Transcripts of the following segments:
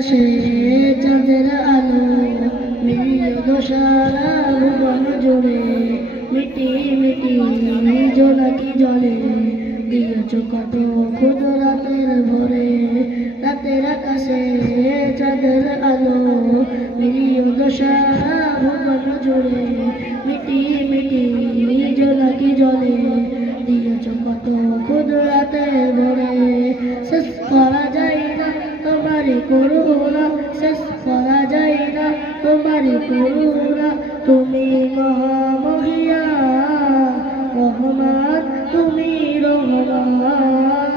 সে চাঁদের আলো মিলিয়ে দোসারা ভুবন জুড়ে মিটি মিটি জোনাকি জলে দিয়েছ কত ক্ষুদ রাতের ভোরে রাতের আকাশে চাঁদের আলো মিলিয়ে দোসারা ভুবন জুড়ে মিটি মিটি জোনাকি জলে দিয়েছ কত ক্ষুদ রাতের ভোরে শেষ করা যায় না তোমারি করুণা শেষ করা যায় না তোমারি করুণা তুমি মহামহিয়া রহমান তুমি রহমান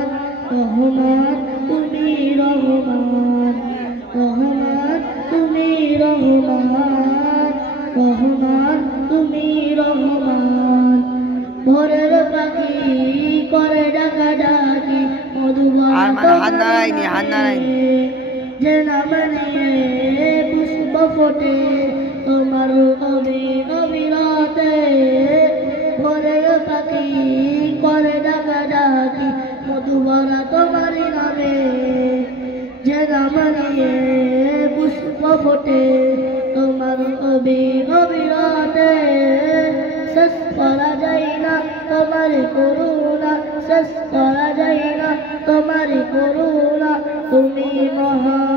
রহমান তুমি রহমান রহমান তুমি রহমান রহমান তুমি রহমান ভোরের পাখি করে ডাকা ডাকি মধুবন যে নাম নিয়ে পুষ্প ফোটে তোমার অবিরতে ভোরের পাখি করে ডাকা ডাকি মধুবরা তোমারই নামে যে নাম নিয়ে পুষ্প ফোটে তোমার অবিরতে শেষ করা যায় না তোমার করুণা শেষ করা যায় না তোমার করুণা তুমি মহা